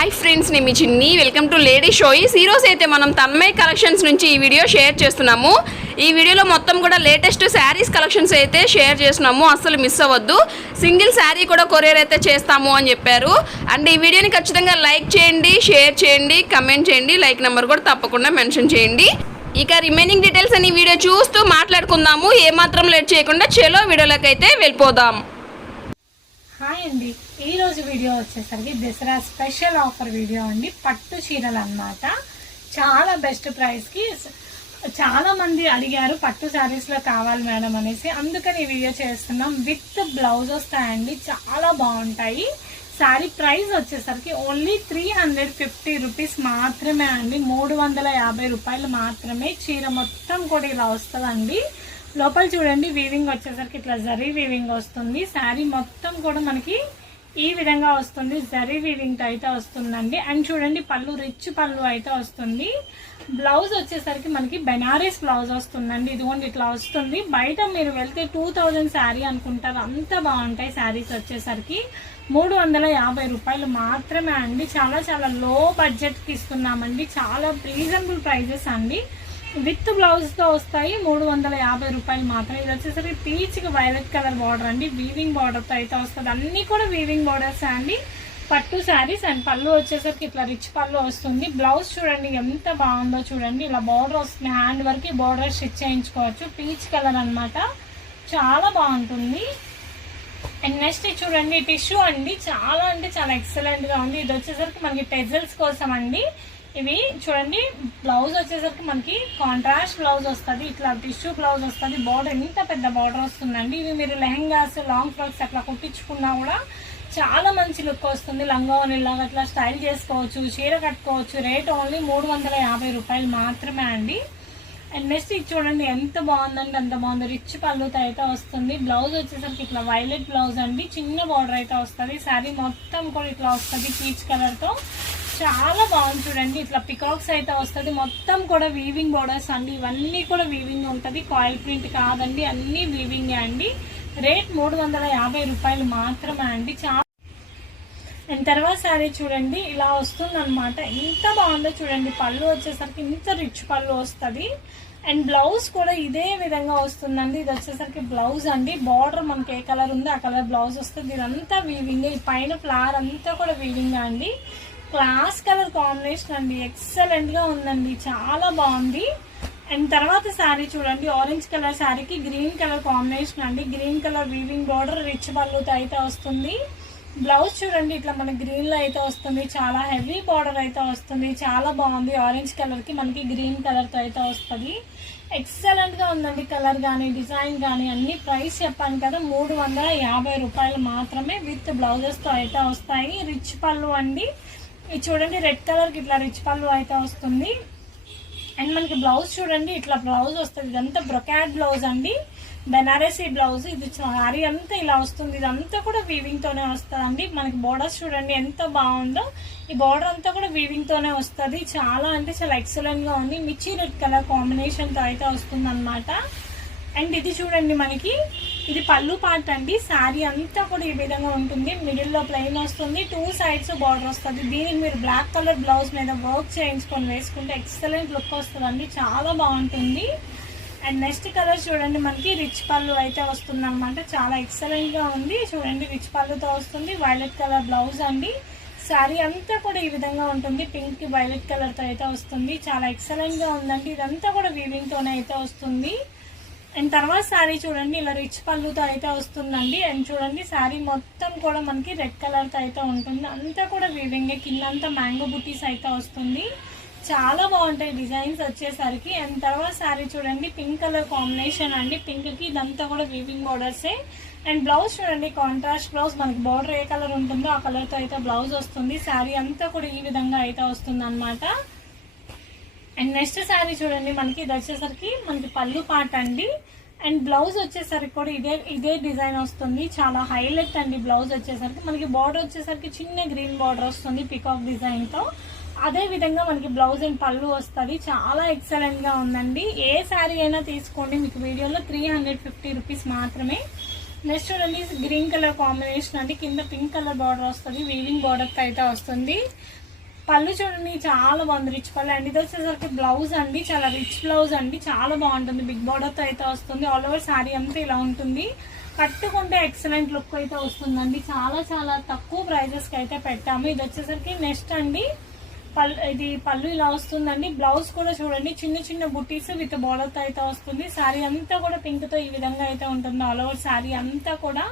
Hi friends నేను మీ Chinni. Welcome to lady షోయ్ సీరోస్ అయితే మనం తన్మయ్ కలెక్షన్స్ నుంచి ఈ వీడియో షేర్ చేస్తున్నాము. ఈ వీడియోలో మొత్తం కూడా లేటెస్ట్ శారీస్ కలెక్షన్స్ అయితే షేర్ చేస్తున్నాము. అస్సలు మిస్ అవ్వద్దు. సింగిల్ శారీ కూడా కొరియర్ అయితే చేస్తాము అని చెప్పారు. అండ్ ఈ వీడియోని ఖచ్చితంగా లైక్ చేయండి షేర్ చేయండి కమెంట్ చేయండి. లైక్ నెంబర్ కూడా తప్పకుండా మెన్షన్ చేయండి. ఇక రిమైనింగ్ డీటెయిల్స్ అని వీడియో చూస్తూ మాట్లాడుకుందాము. ఏమాత్రం లేట్ చేయకుండా చెలో వీడియోలోకి అయితే వెళ్ళిపోదాం. హాయ్ అండి. ఈరోజు వీడియో వచ్చేసరికి దసరా స్పెషల్ ఆఫర్ వీడియో అండి. పట్టు చీరలు అన్నమాట. చాలా బెస్ట్ ప్రైస్కి చాలామంది అడిగారు పట్టు శారీస్లో కావాలి మేడం అనేసి. అందుకని ఈ వీడియో చేస్తున్నాం. విత్ బ్లౌజ్ వస్తాయండి. చాలా బాగుంటాయి. శారీ ప్రైస్ వచ్చేసరికి only three hundred fifty rupees మాత్రమే అండి. మూడు వందల యాభై రూపాయలు మాత్రమే చీర మొత్తం కూడా ఇలా వస్తుందండి. లోపల చూడండి వీవింగ్ వచ్చేసరికి ఇట్లా జరీ వీవింగ్ వస్తుంది. శారీ మొత్తం కూడా మనకి ఈ విధంగా వస్తుంది జరీ వీవింగ్తో అయితే వస్తుందండి. అండ్ చూడండి పళ్ళు రిచ్ పళ్ళు అయితే వస్తుంది. బ్లౌజ్ వచ్చేసరికి మనకి బెనారస్ బ్లౌజ్ వస్తుందండి. ఇదిగోండి ఇట్లా వస్తుంది. బయట మీరు వెళ్తే టూ థౌజండ్ శారీ అనుకుంటారు. అంత బాగుంటాయి శారీస్ వచ్చేసరికి. మూడు వందల యాభై రూపాయలు మాత్రమే అండి. చాలా చాలా లో బడ్జెట్కి ఇస్తున్నామండి. చాలా రీజనబుల్ ప్రైజెస్ అండి. విత్ బ్లౌజ్తో వస్తాయి. మూడు వందల యాభై రూపాయలు మాత్రం ఇది వచ్చేసరికి పీచ్కి వైలెట్ కలర్ బార్డర్ అండి. వీవింగ్ బార్డర్తో అయితే వస్తుంది. అన్ని కూడా వీవింగ్ బార్డర్స్ అండి. పట్టు శారీస్ అండ్ పళ్ళు వచ్చేసరికి ఇట్లా రిచ్ పళ్ళు వస్తుంది. బ్లౌజ్ చూడండి ఎంత బాగుందో చూడండి. ఇలా బార్డర్ వస్తుంది. హ్యాండ్ వరకు బార్డర్ స్టిచ్ చేయించుకోవచ్చు. పీచ్ కలర్ అన్నమాట. చాలా బాగుంటుంది. అండ్ నెక్స్ట్ చూడండి. టిష్యూ అండి. చాలా అంటే చాలా ఎక్సలెంట్గా ఉంది. ఇది వచ్చేసరికి మనకి టెజల్స్ కోసం అండి ఇవి చూడండి బ్లౌజ్ వచ్చేసరికి మనకి కాంట్రాస్ట్ బ్లౌజ్ వస్తుంది ఇట్లా టిష్యూ బ్లౌజ్ వస్తుంది బార్డర్ ఎంత పెద్ద బార్డర్ వస్తుందండి. ఇవి మీరు లెహంగాస్ లాంగ్ ఫ్రాక్స్ అట్లా కుట్టించుకున్నా కూడా చాలా మంచి లుక్ వస్తుంది. లంగా లాగా అట్లా స్టైల్ చేసుకోవచ్చు చీర కట్టుకోవచ్చు. రేట్ ఓన్లీ మూడు వందల యాభై రూపాయలు మాత్రమే అండి. అండ్ నెక్స్ట్ ఇది చూడండి ఎంత బాగుందండి అంత బాగుంది. రిచ్ పళ్ళుతో అయితే వస్తుంది. బ్లౌజ్ వచ్చేసరికి ఇట్లా వైలెట్ బ్లౌజ్ అండి. చిన్న బార్డర్ అయితే వస్తుంది. శారీ మొత్తం కూడా ఇట్లా వస్తుంది పీచ్ కలర్తో చాలా బాగుంది చూడండి. ఇట్లా పికాక్స్ అయితే వస్తుంది. మొత్తం కూడా వీవింగ్ బోర్డర్స్ అండి. ఇవన్నీ కూడా వీవింగ్ ఉంటుంది. కాయిల్ ప్రింట్ కాదండి. అన్నీ వీవింగ్ అండి. రేట్ మూడు వందల యాభై రూపాయలు మాత్రమే అండి. చాలా అండ్ తర్వాత శారీ చూడండి. ఇలా వస్తుంది అనమాట ఎంత బాగుందో చూడండి. పళ్ళు వచ్చేసరికి ఇంత రిచ్ పళ్ళు వస్తుంది. అండ్ బ్లౌజ్ కూడా ఇదే విధంగా వస్తుందండి. ఇది వచ్చేసరికి బ్లౌజ్ అండి. బార్డర్ మనకి ఏ కలర్ ఉందో ఆ కలర్ బ్లౌజ్ వస్తుంది. ఇదంతా వీవింగ్ ఈ పైన ఫ్లవర్ అంతా కూడా వీవింగ్ అండి. క్లాస్ కలర్ కాంబినేషన్ అండి. ఎక్సలెంట్గా ఉందండి. చాలా బాగుంది. అండ్ తర్వాత శారీ చూడండి. ఆరెంజ్ కలర్ శారీకి గ్రీన్ కలర్ కాంబినేషన్ అండి. Green colour weaving border rich బల్లుతో అయితే వస్తుంది. బ్లౌజ్ చూడండి. ఇట్లా మన గ్రీన్లో అయితే వస్తుంది. చాలా హెవీ బార్డర్ అయితే వస్తుంది. చాలా బాగుంది. ఆరెంజ్ కలర్కి మనకి గ్రీన్ కలర్తో అయితే వస్తుంది. ఎక్సలెంట్గా ఉందండి కలర్ కానీ డిజైన్ కానీ అన్ని ప్రైస్ చెప్పాను కదా మూడు వందల యాభై రూపాయలు మాత్రమే విత్ బ్లౌజెస్తో అయితే వస్తాయి. రిచ్ పళ్ళు అండి. ఇది చూడండి రెడ్ కలర్కి ఇట్లా రిచ్ పళ్ళు అయితే వస్తుంది. అండ్ మనకి బ్లౌజ్ చూడండి ఇట్లా బ్లౌజ్ వస్తుంది. ఇదంతా బ్రొకాడ్ బ్లౌజ్ అండి. బెనారసీ బ్లౌజ్. ఇది శారీ అంతా ఇలా వస్తుంది. ఇదంతా కూడా వీవింగ్తోనే వస్తుందండి. వస్తుంది మనకి బోర్డర్స్ చూడండి ఎంత బాగుందో. ఈ బోర్డర్ అంతా కూడా వీవింగ్తోనే వస్తుంది. చాలా అంటే చాలా ఎక్సలెంట్గా ఉంది. మిర్చి రెడ్ కలర్ కాంబినేషన్తో అయితే వస్తుంది అండ్ ఇది చూడండి మనకి ఇది పళ్ళు పార్ట్ అండి. శారీ అంతా కూడా ఈ విధంగా ఉంటుంది. మిడిల్లో ప్లెయిన్ వస్తుంది. టూ సైడ్స్ బార్డర్ వస్తుంది. దీనికి మీరు బ్లాక్ కలర్ బ్లౌజ్ మీద వర్క్ చేయించుకొని వేసుకుంటే ఎక్సలెంట్ లుక్ వస్తుందండి. చాలా బాగుంటుంది. అండ్ నెక్స్ట్ కలర్ చూడండి. మనకి రిచ్ పళ్ళు అయితే వస్తుందన్నమాట. చాలా ఎక్సలెంట్గా ఉంది. చూడండి రిచ్ పళ్ళుతో వస్తుంది. వైలెట్ కలర్ బ్లౌజ్ అండి. శారీ అంతా కూడా ఈ విధంగా ఉంటుంది. పింక్ వైలెట్ కలర్తో అయితే వస్తుంది. చాలా ఎక్సలెంట్గా ఉందండి. ఇదంతా కూడా వీవింగ్ తోనే అయితే వస్తుంది. అండ్ తర్వాత శారీ చూడండి ఇలా రిచ్ పళ్ళుతో అయితే వస్తుందండి. అండ్ చూడండి శారీ మొత్తం కూడా మనకి రెడ్ కలర్తో అయితే ఉంటుంది. అంతా కూడా వీవింగ్ కిందంతా మ్యాంగో బుటీస్ అయితే వస్తుంది. చాలా బాగుంటాయి డిజైన్స్ వచ్చేసరికి. అండ్ తర్వాత శారీ చూడండి పింక్ కలర్ కాంబినేషన్ అండి. పింక్కి ఇదంతా కూడా వీవింగ్ బార్డర్సే అండ్ బ్లౌజ్ చూడండి కాంట్రాస్ట్ బ్లౌజ్ మనకి బార్డర్ ఏ కలర్ ఉంటుందో ఆ కలర్తో అయితే బ్లౌజ్ వస్తుంది. శారీ అంతా కూడా ఈ విధంగా అయితే వస్తుంది అనమాట అండ్ నెక్స్ట్ శారీ చూడండి మనకి ఇది వచ్చేసరికి మనకి పళ్ళు పాట అండి. అండ్ బ్లౌజ్ వచ్చేసరికి కూడా ఇదే ఇదే డిజైన్ వస్తుంది. చాలా హైలైట్ అండి బ్లౌజ్ వచ్చేసరికి. మనకి బార్డర్ వచ్చేసరికి చిన్న గ్రీన్ బార్డర్ వస్తుంది పికాక్ డిజైన్తో అదే విధంగా మనకి బ్లౌజ్ అండ్ పళ్ళు వస్తుంది. చాలా ఎక్సలెంట్గా ఉందండి. ఏ శారీ అయినా తీసుకోండి. మీకు వీడియోలో త్రీ హండ్రెడ్ ఫిఫ్టీ రూపీస్ మాత్రమే. నెక్స్ట్ చూడండి గ్రీన్ కలర్ కాంబినేషన్ అండి. కింద పింక్ కలర్ బార్డర్ వస్తుంది. వీవింగ్ బార్డర్ అయితే వస్తుంది. పళ్ళు చూడండి చాలా బాగుంది. రిచ్ పళ్ళు. అండి ఇది వచ్చేసరికి బ్లౌజ్ అండి. చాలా రిచ్ బ్లౌజ్ అండి. చాలా బాగుంటుంది. బిగ్ బార్డర్తో అయితే వస్తుంది. ఆల్ ఓవర్ శారీ అంతా ఇలా ఉంటుంది. కట్టుకుంటే ఎక్సలెంట్ లుక్ అయితే వస్తుందండి. చాలా చాలా తక్కువ ప్రైజెస్కి అయితే పెట్టాము. ఇది వచ్చేసరికి నెక్స్ట్ అండి. పళ్ళు ఇది పళ్ళు ఇలా వస్తుందండి. బ్లౌజ్ కూడా చూడండి. చిన్న చిన్న బుటీస్ విత్ బార్డర్తో అయితే వస్తుంది. శారీ అంతా కూడా పింక్తో ఈ విధంగా అయితే ఉంటుంది. ఆల్ ఓవర్ శారీ అంతా కూడా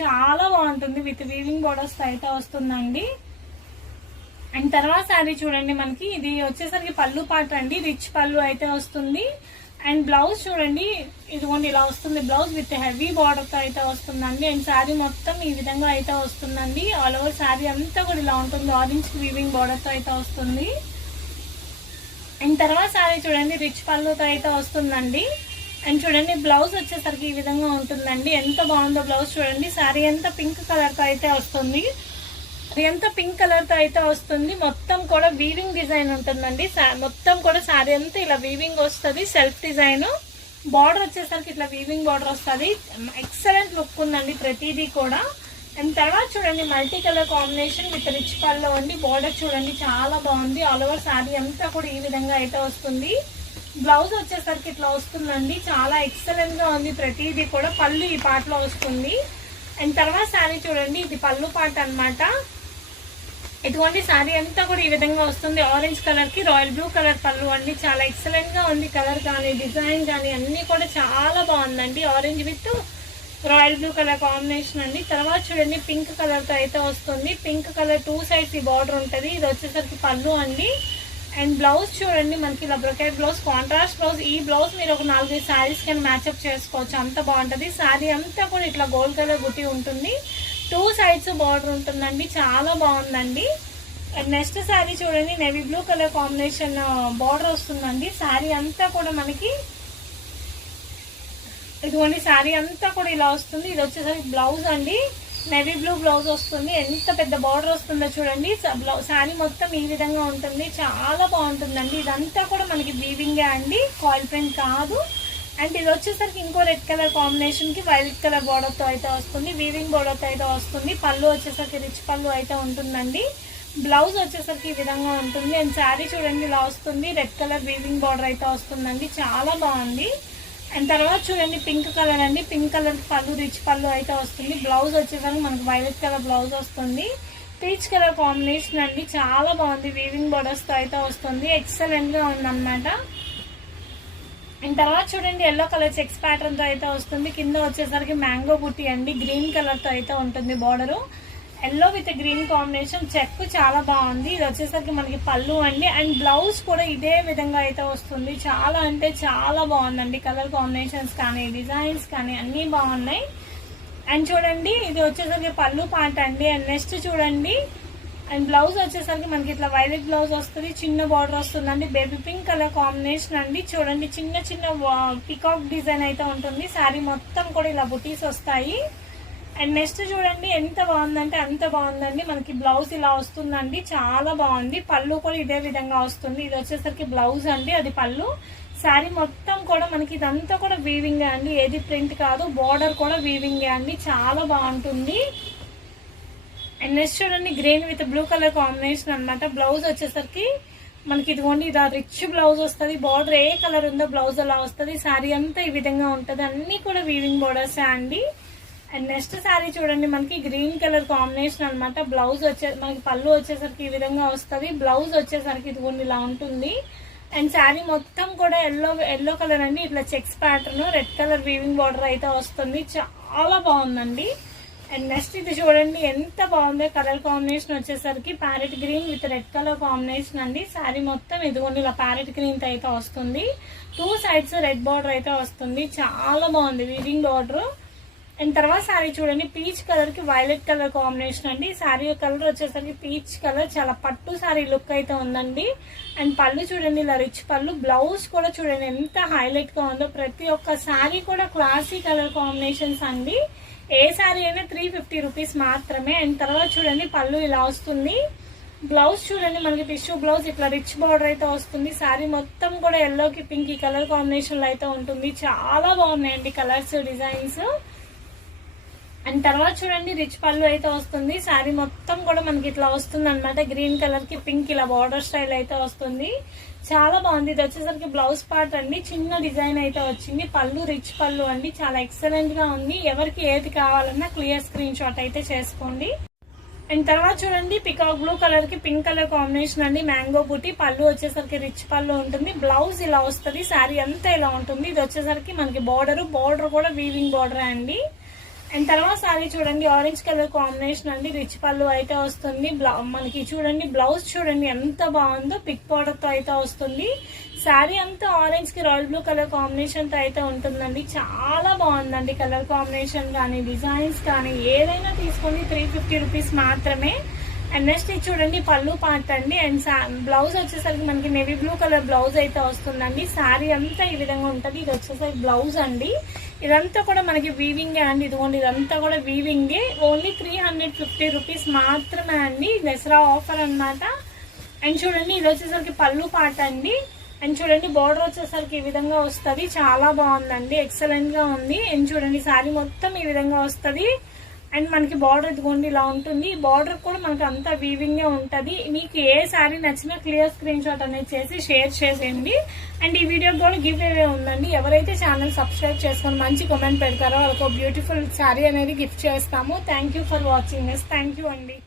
చాలా బాగుంటుంది. విత్ వీవింగ్ బార్డర్స్తో అయితే వస్తుందండి. అండ్ తర్వాత శారీ చూడండి మనకి. ఇది వచ్చేసరికి పళ్ళు పాట అండి. రిచ్ పళ్ళు అయితే వస్తుంది. అండ్ బ్లౌజ్ చూడండి. ఇదిగోండి ఇలా వస్తుంది బ్లౌజ్ విత్ హెవీ బార్డర్తో అయితే వస్తుందండి. అండ్ శారీ మొత్తం ఈ విధంగా అయితే వస్తుందండి. ఆల్ ఓవర్ శారీ అంతా కూడా ఇలా ఉంటుంది. ఆరెంజ్ వీవింగ్ బార్డర్తో అయితే వస్తుంది. అండ్ తర్వాత శారీ చూడండి. రిచ్ పళ్ళుతో అయితే వస్తుందండి. అండ్ చూడండి బ్లౌజ్ వచ్చేసరికి ఈ విధంగా ఉంటుందండి. ఎంత బాగుందో బ్లౌజ్ చూడండి. శారీ అంతా పింక్ కలర్తో అయితే వస్తుంది. ఎంత పింక్ కలర్తో అయితే వస్తుంది మొత్తం కూడా వీవింగ్ డిజైన్ ఉంటుందండి. మొత్తం కూడా శారీ అంతా ఇలా వీవింగ్ వస్తుంది సెల్ఫ్ డిజైన్ బార్డర్ వచ్చేసరికి ఇట్లా వీవింగ్ బార్డర్ వస్తుంది. ఎక్సలెంట్ లుక్ ఉందండి ప్రతిదీ కూడా. అండ్ తర్వాత చూడండి multi colour combination with rich పల్లో ఉండి బార్డర్ చూడండి చాలా బాగుంది. ఆల్ ఓవర్ శారీ అంతా కూడా ఈ విధంగా అయితే వస్తుంది. బ్లౌజ్ వచ్చేసరికి ఇట్లా వస్తుందండి. చాలా ఎక్సలెంట్గా ఉంది ప్రతిదీ కూడా. పళ్ళు ఈ పాటలో వస్తుంది. అండ్ తర్వాత శారీ చూడండి ఇది పళ్ళు పాట అనమాట ఇటువంటి శారీ అంతా కూడా ఈ విధంగా వస్తుంది. ఆరెంజ్ కలర్కి రాయల్ బ్లూ కలర్ పళ్ళు అండి చాలా ఎక్సలెంట్గా ఉంది. కలర్ కానీ డిజైన్ కానీ అన్నీ కూడా చాలా బాగుందండి. Orange with royal blue colour combination అండి తర్వాత చూడండి పింక్ కలర్తో అయితే వస్తుంది. పింక్ కలర్ టూ సైడ్స్ ఈ బార్డర్ ఉంటుంది. ఇది వచ్చేసరికి పళ్ళు అండి. అండ్ బ్లౌజ్ చూడండి మనకి ఇలా బ్రొకెట్ బ్లౌజ్ కాంట్రాస్ట్ బ్లౌజ్ ఈ బ్లౌజ్ మీరు ఒక నాలుగైదు శారీస్ కానీ మ్యాచ్అప్ చేసుకోవచ్చు. అంత బాగుంటుంది. శారీ అంతా కూడా ఇట్లా గోల్డ్ కలర్ గుట్టి ఉంటుంది. టూ సైడ్స్ బార్డర్ ఉంటుందండి చాలా బాగుందండి. నెక్స్ట్ శారీ చూడండి navy blue colour combination border వస్తుందండి. శారీ అంతా కూడా మనకి ఇదిగోండి శారీ అంతా కూడా ఇలా వస్తుంది. ఇది వచ్చేసరికి బ్లౌజ్ అండి. నెవీ బ్లూ బ్లౌజ్ వస్తుంది. ఎంత పెద్ద బార్డర్ వస్తుందో చూడండి. శారీ మొత్తం ఈ విధంగా ఉంటుంది. చాలా బాగుంటుందండి. ఇదంతా కూడా మనకి వీవింగే అండి. కాయిల్ ప్రింట్ కాదు. అండ్ ఇది వచ్చేసరికి ఇంకో రెడ్ కలర్ కాంబినేషన్కి వైలెట్ కలర్ బార్డర్తో అయితే వస్తుంది. వీవింగ్ బోర్డర్తో అయితే వస్తుంది. పళ్ళు వచ్చేసరికి రిచ్ పళ్ళు అయితే ఉంటుందండి. బ్లౌజ్ వచ్చేసరికి ఈ విధంగా ఉంటుంది. అండ్ శారీ చూడండి ఇలా వస్తుంది. రెడ్ కలర్ వీవింగ్ బార్డర్ అయితే వస్తుందండి. చాలా బాగుంది. అండ్ తర్వాత చూడండి పింక్ కలర్ అండి. పింక్ కలర్ పళ్ళు రిచ్ పళ్ళు అయితే వస్తుంది. బ్లౌజ్ వచ్చేసరికి మనకు వైలెట్ కలర్ బ్లౌజ్ వస్తుంది. పీచ్ కలర్ కాంబినేషన్ అండి. చాలా బాగుంది. వీవింగ్ బార్డర్స్తో అయితే వస్తుంది. ఎక్సలెంట్గా ఉందన్నమాట. అండ్ తర్వాత చూడండి ఎల్లో కలర్ చెక్స్ ప్యాటర్న్తో అయితే వస్తుంది. కింద వచ్చేసరికి మ్యాంగో బుట్టి అండి. గ్రీన్ కలర్తో అయితే ఉంటుంది border yellow with green combination check చాలా బాగుంది. ఇది వచ్చేసరికి మనకి పళ్ళు అండి. అండ్ బ్లౌజ్ కూడా ఇదే విధంగా అయితే వస్తుంది. చాలా అంటే చాలా బాగుందండి. కలర్ కాంబినేషన్స్ కానీ డిజైన్స్ కానీ అన్నీ బాగున్నాయి. అండ్ చూడండి ఇది వచ్చేసరికి పళ్ళు పాట అండి. అండ్ నెక్స్ట్ చూడండి అండ్ బ్లౌజ్ వచ్చేసరికి మనకి ఇట్లా వైలెట్ బ్లౌజ్ వస్తుంది చిన్న బార్డర్ వస్తుందండి బేబీ పింక్ కలర్ కాంబినేషన్ అండి. చూడండి చిన్న చిన్న పికాక్ డిజైన్ అయితే ఉంటుంది. శారీ మొత్తం కూడా ఇలా బుటీస్ వస్తాయి. అండ్ నెక్స్ట్ చూడండి ఎంత బాగుందంటే అంత బాగుందండి. మనకి బ్లౌజ్ ఇలా వస్తుందండి. చాలా బాగుంది. పళ్ళు కూడా ఇదే విధంగా వస్తుంది. ఇది వచ్చేసరికి బ్లౌజ్ అండి అది పళ్ళు. శారీ మొత్తం కూడా మనకి ఇదంతా కూడా వీవింగే అండి. ఏది ప్రింట్ కాదు బార్డర్ కూడా వీవింగ్ అండి. చాలా బాగుంటుంది. అండ్ నెక్స్ట్ చూడండి green with blue colour combination అనమాట బ్లౌజ్ వచ్చేసరికి మనకి ఇదిగోండి ఇది రిచ్ బ్లౌజ్ వస్తుంది బార్డర్ ఏ కలర్ ఉందో బ్లౌజ్ అలా వస్తుంది. శారీ అంతా ఈ విధంగా ఉంటుంది. అన్నీ కూడా వీవింగ్ బోర్డర్స్ అండి. అండ్ నెక్స్ట్ శారీ చూడండి మనకి గ్రీన్ కలర్ కాంబినేషన్ అనమాట బ్లౌజ్ వచ్చే మనకి పళ్ళు వచ్చేసరికి ఈ విధంగా వస్తుంది. బ్లౌజ్ వచ్చేసరికి ఇదిగోండి ఇలా ఉంటుంది. అండ్ శారీ మొత్తం కూడా ఎల్లో ఎల్లో కలర్ అండి. ఇట్లా checks pattern red colour weaving border అయితే వస్తుంది. చాలా బాగుందండి. అండ్ నెక్స్ట్ ఇది చూడండి ఎంత బాగుందో కలర్ కాంబినేషన్ వచ్చేసరికి parrot green with red colour combination అండి. శారీ మొత్తం ఇదిగోండి ఇలా ప్యారెట్ గ్రీన్ అయితే వస్తుంది. టూ సైడ్స్ రెడ్ బార్డర్ అయితే వస్తుంది. చాలా బాగుంది వీవింగ్ బార్డర్ అండ్ తర్వాత శారీ చూడండి పీచ్ కలర్కి వైలెట్ కలర్ కాంబినేషన్ అండి. శారీ కలర్ వచ్చేసరికి పీచ్ కలర్ చాలా పట్టు శారీ లుక్ అయితే ఉందండి. అండ్ పళ్ళు చూడండి ఇలా రిచ్ పళ్ళు. బ్లౌజ్ కూడా చూడండి ఎంత హైలైట్గా ఉందో. ప్రతి ఒక్క శారీ కూడా క్లాసీ కలర్ కాంబినేషన్స్ అండి. ఏ శారీ అయినా త్రీ ఫిఫ్టీ రూపీస్ మాత్రమే. అండ్ తర్వాత చూడండి పళ్ళు ఇలా వస్తుంది. బ్లౌజ్ చూడండి మనకి టిష్యూ బ్లౌజ్ ఇట్లా రిచ్ బార్డర్ అయితే వస్తుంది. శారీ మొత్తం కూడా ఎల్లోకి పింక్ ఈ కలర్ కాంబినేషన్లో అయితే ఉంటుంది. చాలా బాగున్నాయండి కలర్స్ డిజైన్స్ అండ్ తర్వాత చూడండి రిచ్ పళ్ళు అయితే వస్తుంది. శారీ మొత్తం కూడా మనకి ఇట్లా వస్తుంది అనమాట గ్రీన్ కలర్కి పింక్ ఇలా బార్డర్ స్టైల్ అయితే వస్తుంది. చాలా బాగుంది. ఇది వచ్చేసరికి బ్లౌజ్ పార్ట్ అండి. చిన్న డిజైన్ అయితే వచ్చింది. పళ్ళు రిచ్ పళ్ళు అండి. చాలా ఎక్సలెంట్గా ఉంది. ఎవరికి ఏది కావాలన్నా క్లియర్ స్క్రీన్ షాట్ అయితే చేసుకోండి. అండ్ తర్వాత చూడండి పికాక్ బ్లూ కలర్కి పింక్ కలర్ కాంబినేషన్ అండి. మ్యాంగో బూటీ పళ్ళు వచ్చేసరికి రిచ్ పళ్ళు ఉంటుంది. బ్లౌజ్ ఇలా వస్తుంది. శారీ అంతా ఇలా ఉంటుంది. ఇది వచ్చేసరికి మనకి బార్డర్ బార్డర్ కూడా వీవింగ్ బార్డర్ అండి. అండ్ తర్వాత సారీ చూడండి ఆరెంజ్ కలర్ కాంబినేషన్ అండి. రిచ్ పళ్ళు అయితే వస్తుంది. బ్లౌ- మనకి చూడండి బ్లౌజ్ చూడండి ఎంత బాగుందో పిక్ పౌడర్తో అయితే వస్తుంది. శారీ అంతా ఆరెంజ్కి రాయల్ బ్లూ కలర్ కాంబినేషన్తో అయితే ఉంటుందండి. చాలా బాగుందండి కలర్ కాంబినేషన్ కానీ డిజైన్స్ కానీ ఏదైనా తీసుకోండి త్రీ ఫిఫ్టీ రూపీస్ మాత్రమే. అండ్ నెక్స్ట్ ఇది చూడండి పళ్ళు పార్ట్ అండి అండ్ బ్లౌజ్ వచ్చేసరికి మనకి నేవీ బ్లూ కలర్ బ్లౌజ్ అయితే వస్తుందండి. శారీ అంతా ఈ విధంగా ఉంటుంది. ఇది వచ్చేసరికి బ్లౌజ్ అండి. ఇదంతా కూడా మనకి వీవింగే అండి. ఇదిగోండి ఇదంతా కూడా వీవింగే only three hundred fifty rupees మాత్రమే అండి. దసరా ఆఫర్ అన్నమాట. అండ్ చూడండి ఇది వచ్చేసరికి పళ్ళు పాట అండి. అండ్ చూడండి బార్డర్ వచ్చేసరికి ఈ విధంగా వస్తుంది. చాలా బాగుందండి. ఎక్సలెంట్గా ఉంది. అండ్ చూడండి శారీ మొత్తం ఈ విధంగా వస్తుంది. అండ్ మనకి బార్డర్ ఇదిగోండి ఇలా ఉంటుంది. బార్డర్ కూడా మనకి అంతా వీవింగే ఉంటుంది. మీకు ఏ శారీ నచ్చినా క్లియర్ స్క్రీన్ షాట్ అనేది చేసి షేర్ చేసేయండి. అండ్ ఈ వీడియో కూడా గివ్ అవే ఉందండి. ఎవరైతే ఛానల్ సబ్స్క్రైబ్ చేసుకొని మంచి కమెంట్ పెడతారో వాళ్ళకి బ్యూటిఫుల్ శారీ అనేది గిఫ్ట్ చేస్తాము. Thank you for watching thank you అండి.